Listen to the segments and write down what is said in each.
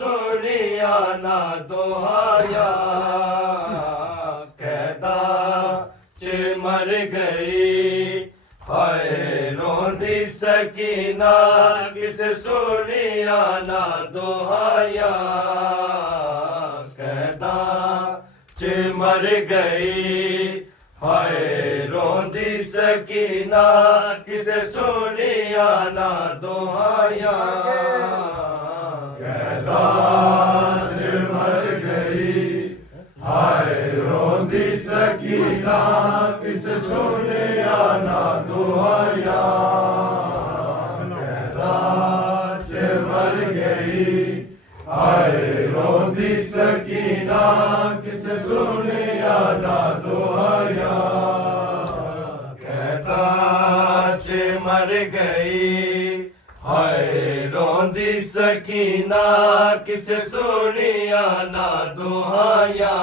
सुनिया ना दोहाया कहता च मर गई हाय रोंदी सकीना किस सुनिया ना दोहाया कहता च मर गई हाय रोंदी सकीना किस सुनिया ना दोहाया कहता च मर गई हाय रोंदी सकीना किस सुनिया ना दोहाया कहता च मर गई हाय रोंदी सकीना किस सुनिया ना दोहाया कहता च मर गई हाय रोंदी सकीना किस सुनिया ना दोहाया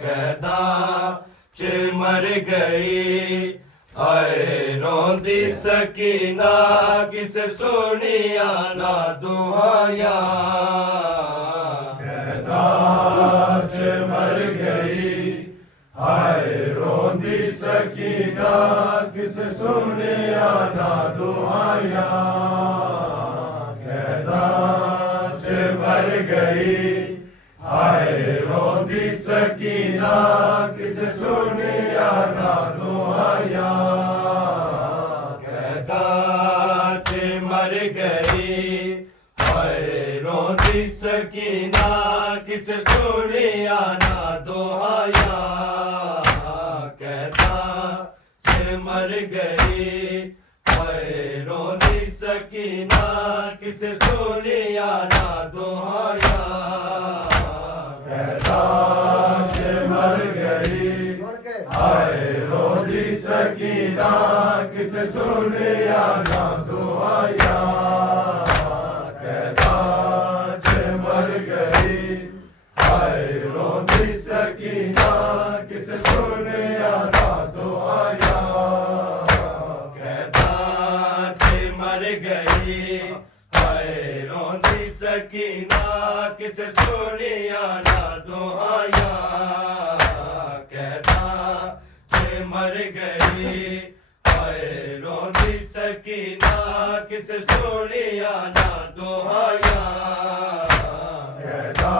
कहता च मर गई हाय रोंदी सकीना किस सुनिया ना दोहाया कहता च मर गई हाय रोंदी सकीना किस सुनिया ना दोहाया कहता च मर गई हाय रोंदी सकीना किस सुनिया ना दोहाया कहता च मर गई हाय रोंदी सकीना किस सुनिया ना दोहाया कहता च मर गई हाय रोंदी सकीना किस सुनिया ना दोहाया कहता च मर गई हाय रोंदी सकीना किस सुनिया ना दोहाया कहता च मर गई हाय रोंदी सकीना किस सुनिया ना दोहाया कहता च मर गई हाय रोंदी सकीना किस सुनिया ना दोहाया कहता च मर गई हाय रोंदी सकीना किस सुनिया ना दोहाया कहता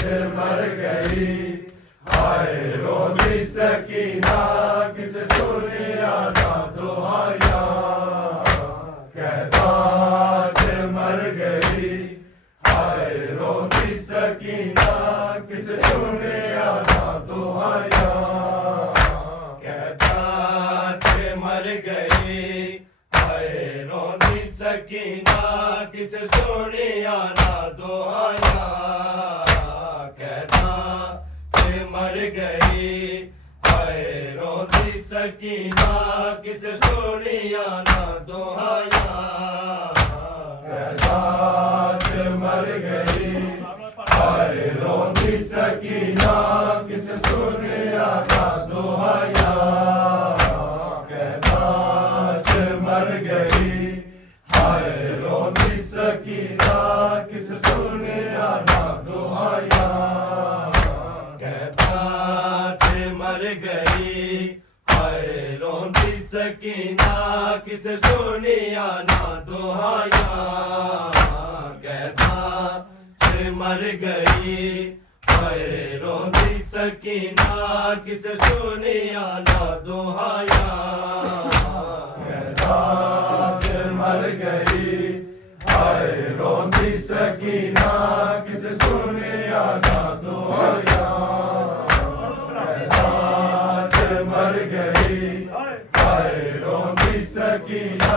च मर गई हाय रोंदी सकीना किस सुनिया ना दोहाया कहता च मर गई हाय रोंदी सकीना किस सुनिया ना दोहाया कहता च मर गई हाय रोंदी सकीना किस सुनिया ना दोहाया कहता च मर गई हाय रोंदी सकीना किस सुनिया ना दोहाया कहता च मर गई हाय रोंदी सकीना किस सुनिया ना दोहाया कहता च मर गई हाय रोंदी सकीना किस सुनिया ना दोहाया कहता च मर गई हाय रोंदी सकीना किस सुनिया ना दोहाया कहता च मर गई हाय रोंदी सकीना किस सुनिया ना दोहाया कहता च मर गई हाय रोंदी सकीना किस सुनिया ना दोहाया कहता च मर गई हाय रोंदी सकीना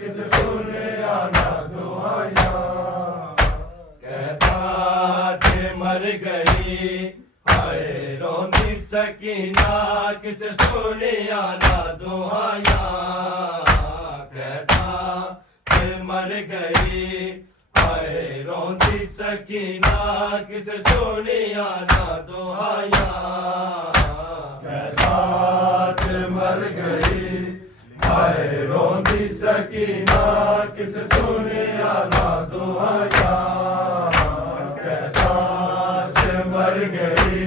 किस सुनिया ना दोहाया कहता च मर गई हाय रोंदी सकीना किस सुनिया ना दोहाया कहता च मर गई हाय रोंदी सकीना किस सुनिया ना दोहाया कहता च मर गई हाय रोंदी सकीना किस सुनिया ना दुआया कहता च मर गई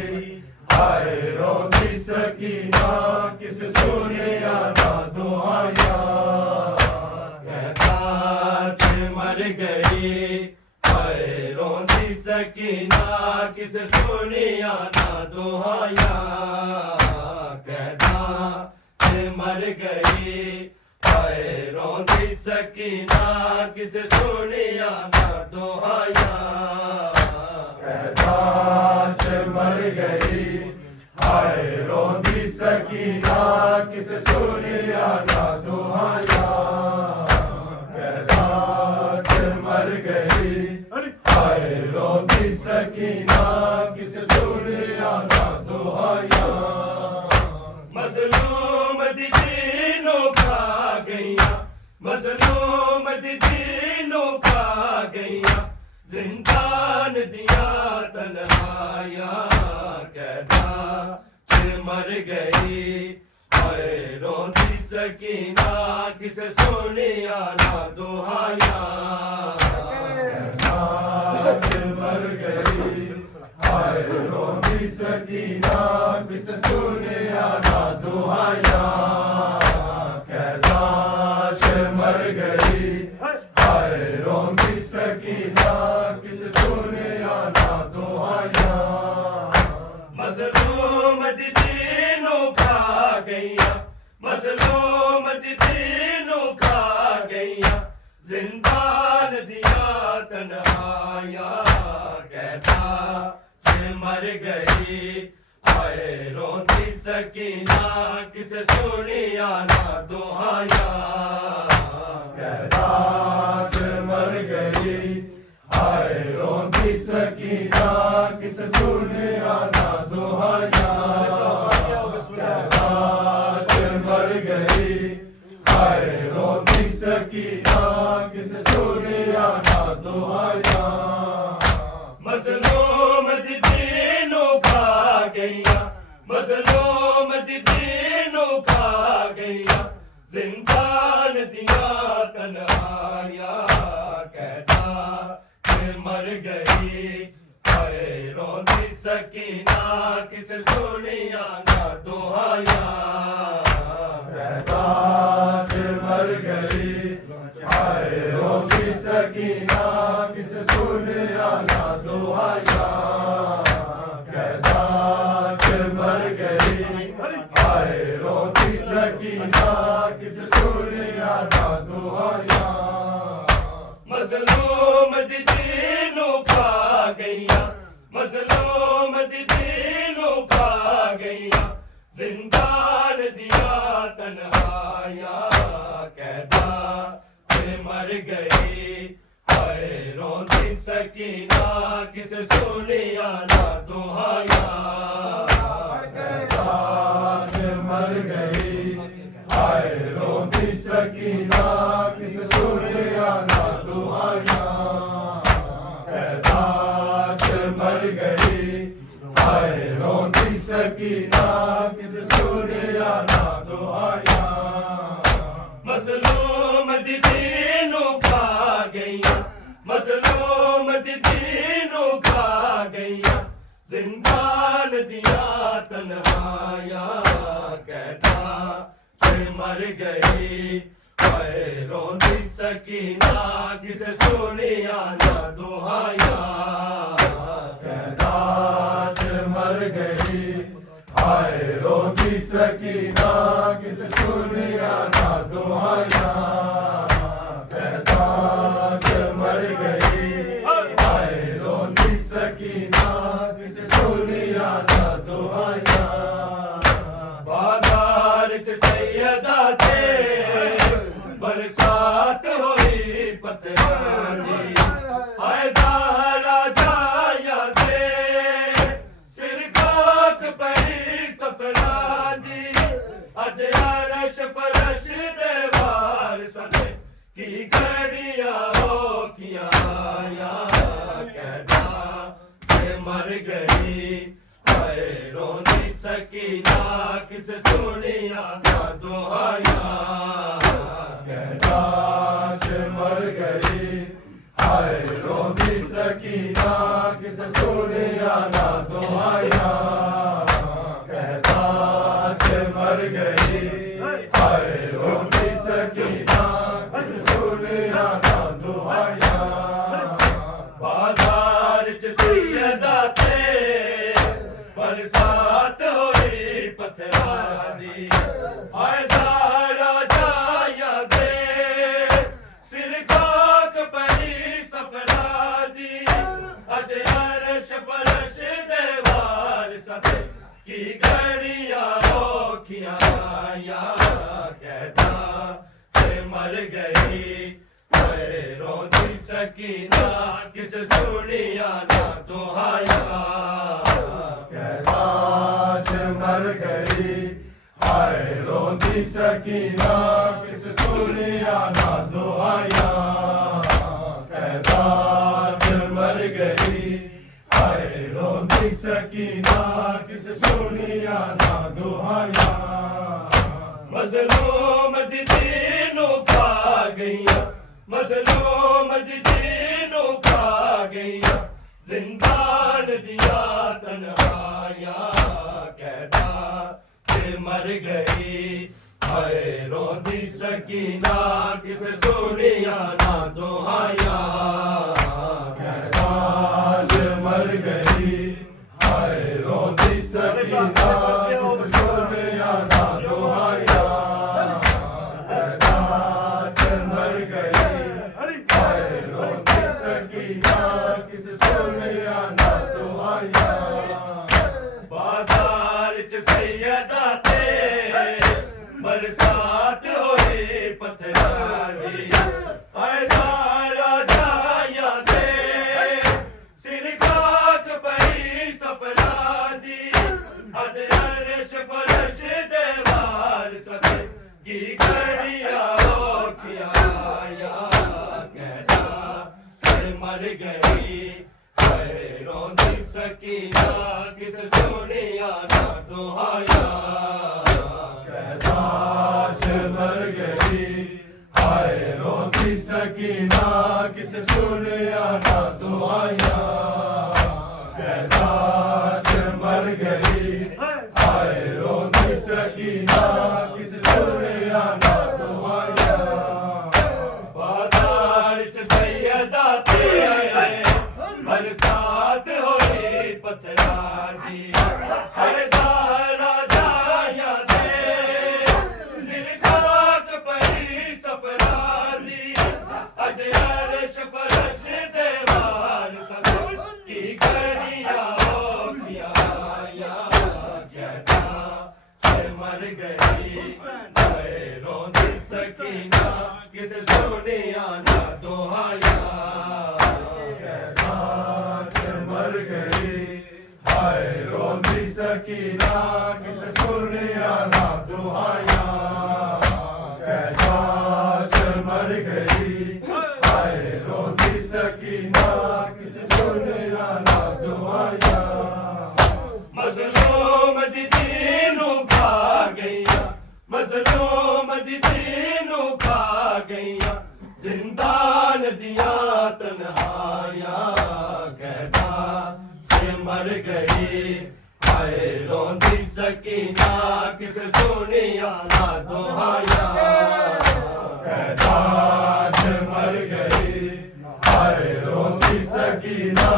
हाय रोंदी सकीना किस सुनिया ना दुआया कहता च मर गई हाय रोंदी सकीना किस सुनिया ना दुआया कहता मर गई हाय रोंदी सकीना किस सुनिया ना दुआया कहता च मर गई हाय रोंदी सकीना किस सुनिया ना दुआया कहता च मर गई हाय रोंदी सकीना किस सुनिया ना दुआया मजलूम दीनों खा गईया मजलूम दीनों खा गईया जिंदान दिया तन्हाया कहता च मर गई हाय रोंदी सकीना किस सुनिया ना दुआया कहता च मर गई हाय रोंदी सकीना किस सुनिया ना दुआया कहता च मर गई हाय रोंदी सकीना किस सुनिया ना दुआया मजलूम दीनों खा गईया मजलूम दीनों खा गईया जिंदान दिया तन्हाया कहता च मर गई हाय रोंदी सकीना किस सुनिया ना दुआया कहता च मर गई हाय रोंदी सकीना किस सुनिया ना दुआया कहता च मर गई हाय रोंदी सकीना किस सुनिया ना दुआया मजलूम दीनों खा गईया मजलूम दीनों खा गईया जिंदान दिया तन्हाया कहता च मर गई हाय रोंदी सकीना किस सुनिया ना दुआया कहता च मर गई हाय रोंदी सकीना किस सुनिया ना दुआया कहता च मर गई हाय रोंदी सकीना किस सुनिया ना दुआया मजलूम दीनों खा गईया मजलूम दीनों खा गईया जिंदान दिया तन्हाया कहता च मर गई हाय रोंदी सकीना किस सुनिया ना दुआया कहता च मर गई हाय रोंदी सकीना किस सुनिया ना दुआया कहता च मर गई हाय रोंदी सकीना किस सुनिया ना दुआया मजलूम दीनों खा गईया मजलूम दीनों खा गईया जिंदान दिया तन्हाया कहता च मर गई हाय रोंदी सकीना किस सुनिया ना दुआया कहता च मर गई हाय रोंदी सकीना किस सुनिया ना दुआया कहता च मर गई हाय रोंदी सकीना किस सुनिया ना दुआया बाजार च सैयदा थे बरसात हुई पत्थरां दी हाय ज़हरा जाया दे सिर खाक पई सफरां दी अज अरश फरश दे वार सदे की घड़िया हो किया कहता च मर गई हाय रोंदी सकीना किस सुनिया ना दुआया कहता च मर गई हाय रोंदी सकीना किस सुनिया ना दुआया कहता च मर गई हाय रोंदी सकीना किस सुनिया ना दुआया बाजार च सैयदा ते बरसात होई पत्थरा दी हाय ज़हरा जाया दे सिर खाक पई सफरा दी अज अर्श फरश दे वारिस ते की घड़ियां औखियां आया कहता ते मर गई हाय रोंदी सकीना किस सुनिया ना दुआया कहता च मर गई हाय रोंदी सकीना किस सुनिया ना दुआया कहता च मर गई हाय रोंदी सकीना किस सुनिया ना दुआया मजलूम दी दीनों खा गईया मजलूम दी दीनों खा गईया जिंदान दिया तन्हाया कहता के मर गई हाय रोंदी सकीना किस सुनिया ना दुआया कहता च मर गई हाय रोंदी सकीना किस सुनिया ना दुआया कहता च मर गई हाय रोंदी सकीना किस सुनिया ना दुआया बाजार च सैयदा ते बरसात होई पत्थरा दी हाय ज़हरा जाया दे सिर खाक पई सफरा दी अज अर्श फरश दे वारिस ते की घड़ियां औखियां आया कहता ते मर गई हाय रोंदी सकीना किस सुनिया ना दुआया कहता च मर गई हाय रोंदी सकीना किस सुनिया ना दुआया कहता च मर गई हाय रोंदी सकीना किस सुनिया ना दुआया बाजार च सैयदा ते बरसात होई पत्थरा दी हाय ज़हरा जाया दे सिर खाक पई सफरा दी अज अर्श फरश दे वारिस की घड़ियां औखियां आया कहता ते मर गई हाय रोंदी सकीना किस सुनिया ना दुआया कहता च मर गई हाय रोंदी सकीना किस सुनिया ना दुआया कहता च मर गई हाय रोंदी सकीना किस सुनिया ना दुआया मजलूम दी दीनों खा गईया मजलूम दी दीनों खा गईया जिंदान दिया तन्हाया कहता के मर गई हाय रोंदी सकीना किस सुनिया ना दुआया कहता च मर गई हाय रोंदी सकीना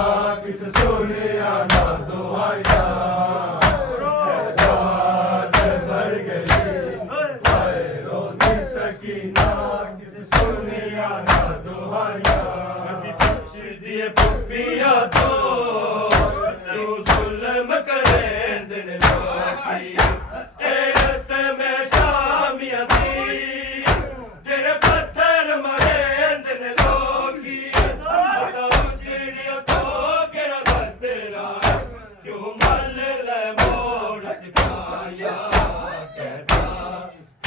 किस सुनिया ना दुआया कहता च मर गई हाय रोंदी सकीना किस सुनिया ना दुआया दिए पुपिया तो तू जुल्म करे दिन लोकी ए रस में शामिया दी जेड़े पत्थर मरे दिन लोकी चिड़िया तो गिरा बदरा क्यों मल ले मोड़ सिपाया कहता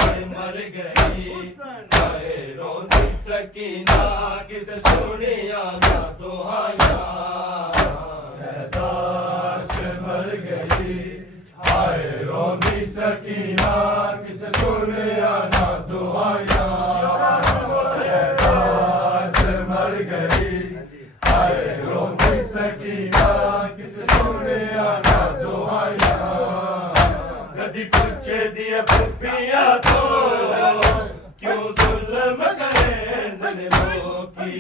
के मर गई हाय रोंदी सकीना किस सुनिया ना दुआया कहता च मर गई सकीना किस सुनिया ना दुआया कदी पूछे दिए पुपिया तो क्यों जुल्म करें दिल लोकी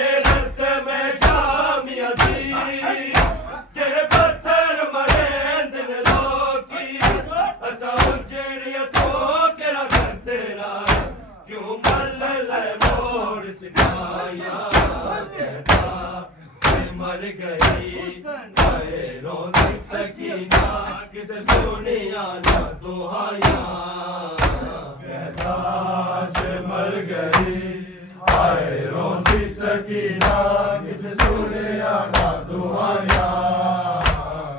ए रस्म शामिया दी तेरे पत्थर मरे दिल लोकी असा उजड़िया तो केड़ा कर तेरा क्यों मल ले मोड़ सिखाया कहता मैं मर गई आए रोनी सकीना किस सुनिया ना दुआया कहता जे मर गई आए रोंदी सकीना किस सुनिया ना दुआया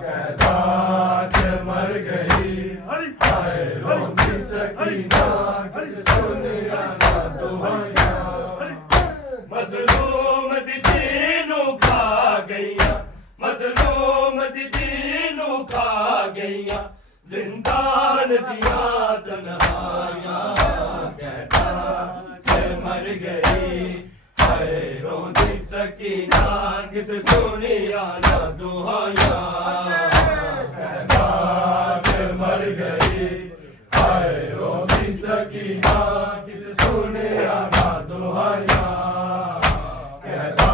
कहता जे मर गई आए रोंदी सकीना किस सुनिया ना दुआया मजलूम दी दीनू खा गईया मजलूम दी दीनू खा गईया जिंदान दिया तन्हाइयां कहता मैं मर गई हाय रोंदी सकीना किस सुनिया ना दुआया कहता जे मर गई आए रोंदी सकीना किस सुनिया ना दुआया कहता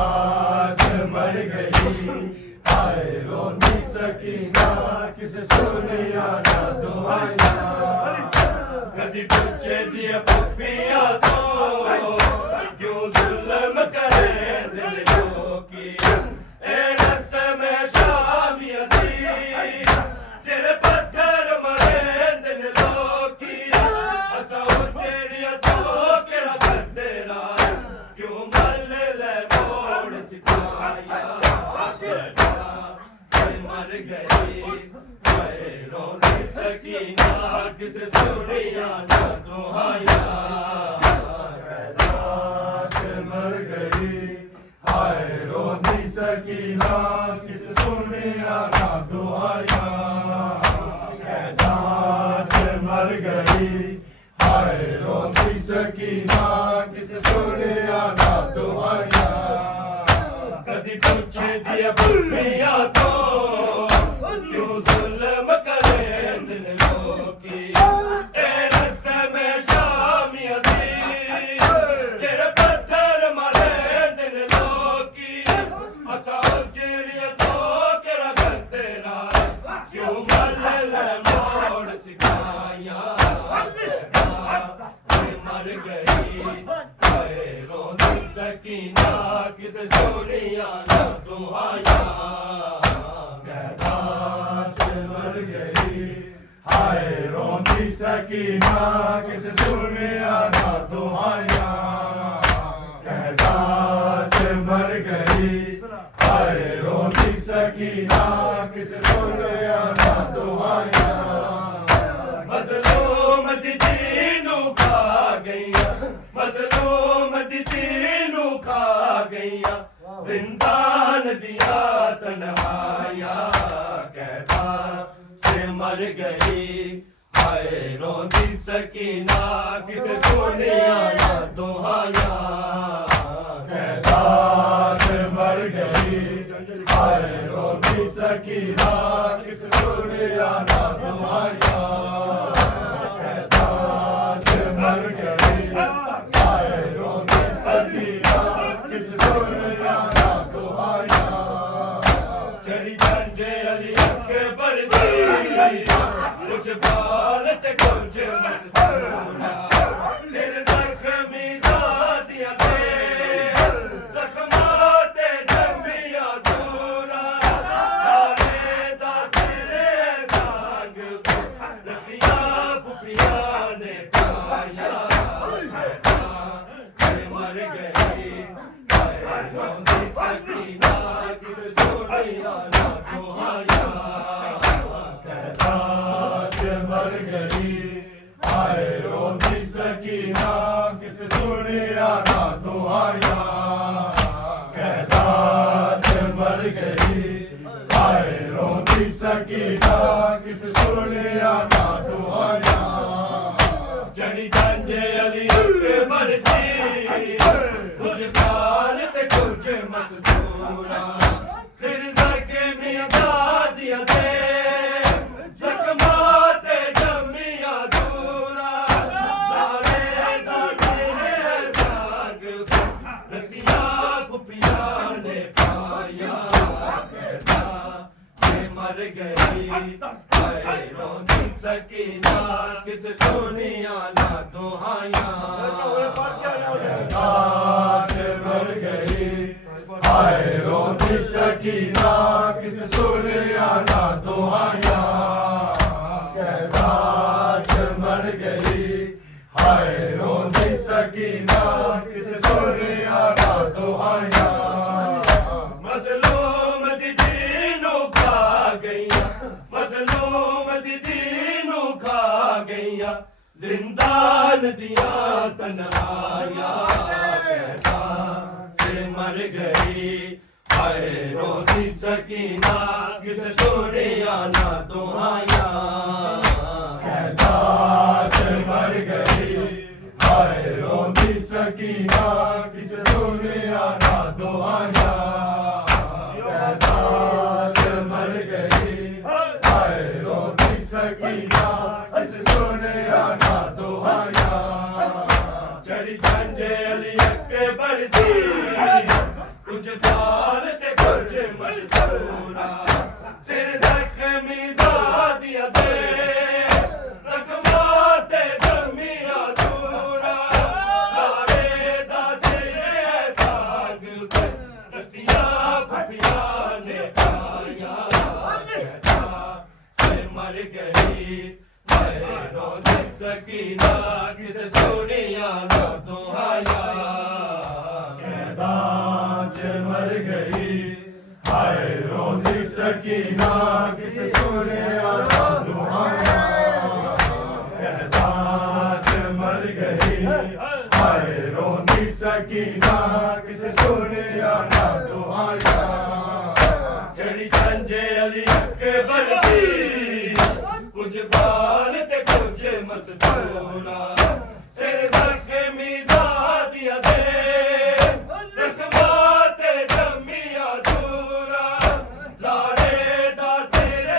जे मर गई आए रोंदी सकीना किस सुनिया ना दुआया कदी पूछे दिए पुपिया तो क्यों जुल्म करे दिल लोकी ए रस्म शामिया दी तेरे पत्थर मरे दिल लोकी असा उजड़िया तो केड़ा कर तेरा क्यों मल ले मोड़ सिखाया मैं मर गई मैं रोनी सकीना किस सुनिया ना दुआया जे मर गई आए रोंदी सकीना किस सुनिया ना दुआया कहता जे मर गई आए रोंदी सकीना किस सुनिया ना दुआया कदी पूछे दिए पुपिया तो क्यों जुल्म करे दिल लोकी ए रस्म शामिया दी तेरे पत्थर मरे दिल लोकी असा उजड़िया तो केड़ा कर तेरा क्यों मल ले मोड़ सिखाया मैं मर गई हाय रोनी सकीना किस सुनिया ना दुआया कहता जे मर गई हाय रोंदी सकीना किस सुनिया ना दुआया कहता जे मर गई हाय रोंदी सकीना किस सुनिया ना दुआया मजलूम दी दीनू खा गईया मजलूम दी दीनू खा गईया जिंदान दिया तन्हाइया कहता जे मर गई हाय रोंदी सकीना किस सुनिया ना दुआया कहता जे मर गई हाय रोंदी सकीना किस सुनिया ना दुआया कहता जे मर गई हाय रोंदी सकीना किस सुनिया ना दुआया चढ़ी जंजे अली अकबर दी कुछ बाल ते कुछ मस्तूरा सिर जख्मी जादिया ते जख्माते जमिया दूरा लाले दा सिरे सांग रसिया पुपिया ने पाया मैं मर गई हाय रोंदी सकीना किस सुनिया ना दुआया कहता जे मर गई हाय रोंदी सकीना किस सुनिया ना दुआया कहता जे मर गई हाय रोंदी सकीना किस सुनिया ना दुआया जड़ी जंजे अली अकबर दी कुछ बाल ते कुछ मस्तूरा मर गई हाय रोंदी सकीना किस सोनिया ना दुहाइया आज मर गई हाय रोंदी सकीना किस सोनिया ना दुहाइया आज मर गई हाय रोंदी सकीना किस सोनिया ना दुहाइया मजलूम दीनू खा गईया मजलूम दीनू खा गईया जिंदान दिया तन्हाइया कहता से मर गई हाय रोंदी सकीना किस सोनिया ना दुहाइया कहता से मर गई हाय रोंदी सकीना किस सोनिया ना दुहाइया कहता से मर गई हाय रोंदी सकीना किस सोनिया ना दुहाइया चढ़ी झंडे अली के बढ़ती कुछ बाल ते कुछ मजबूरा सिर जख्मी दिया दे जख्माते जमिया दूरा लारे दासे सांग पे रसिया भपिया ने पाया कहता है मर गई है रोंदी सकीना किस सोनिया ना दुहाइया आज मर गई हाय रोंदी सकीना किस सोनिया ना दुहाइया आज मर गई हाय रोंदी सकीना किस सोनिया ना दुहाइया चढ़ी झंडे अली के बढ़ती कुछ बाल ते कुछ मस्तूरा सिर जख्मी दिया दे जख्माते जमिया दूरा लारे दा सिर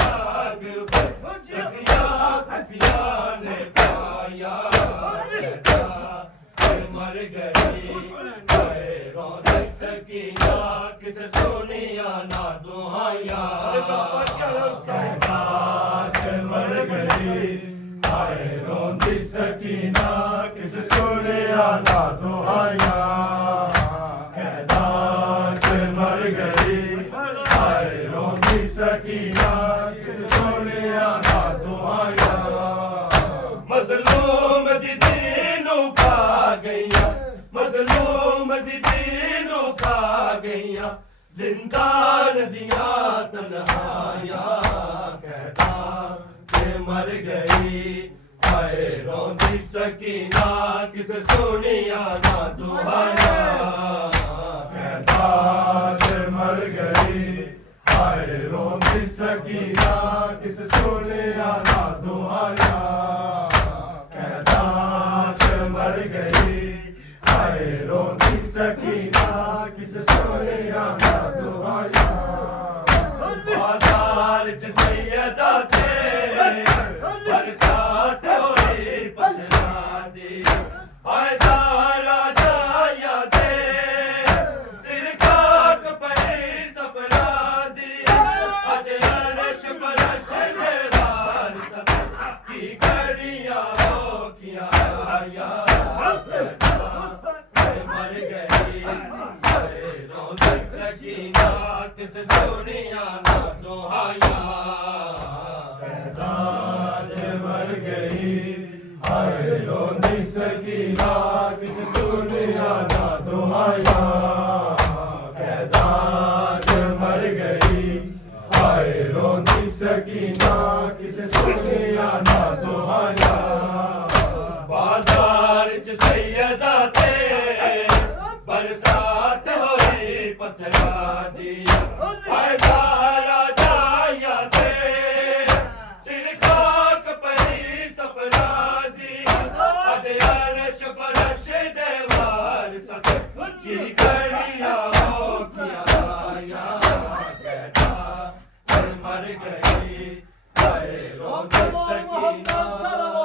सांग पे रसिया भपिया ने पाया कहता है मर गई हाय रोंदी सकीना किस सोनिया ना दुहाइया आज मर गई हाय रोंदी सकीना किस सोनिया ना दुहाइया आज मर गई हाय रोंदी सकीना किस सोनिया ना दुहाइया मजलूम दीनू खा गईया मजलूम दीनू खा गईया जिंदान दिया तन्हाइया कहता के मर गई हाय रोंदी सकीना किस सोनिया ना दुहाइया कहता से मर गई हाय रोंदी सकीना किस सोनिया ना दुहाइया कहता से मर गई हाय रोंदी सकीना किस सोनिया ना दुहाइया बाजार च सैयदा थे बरसात होई पथरा दी हाय सारा जाया दे सिर खाक पई सफरा दी अज अरश परश दे वार सब की करिया हो किया आया मर गई हाय रोंदी सकीना किस सोनिया ना दुहाइया आज मर गई हाय रोंदी सकीना किस सोनिया ना दुहाइया आज मर गई हाय रोंदी सकीना किस सोनिया ना दुहाइया बाजार च सैयदा थे बरसात होई पथरा दी हाय सारा जाया दे सिर खाक पई सफरा दी अज अरश फरश दे वार सब की करिया हो किया आया कहता है मर गई हाय रोंदी सकीना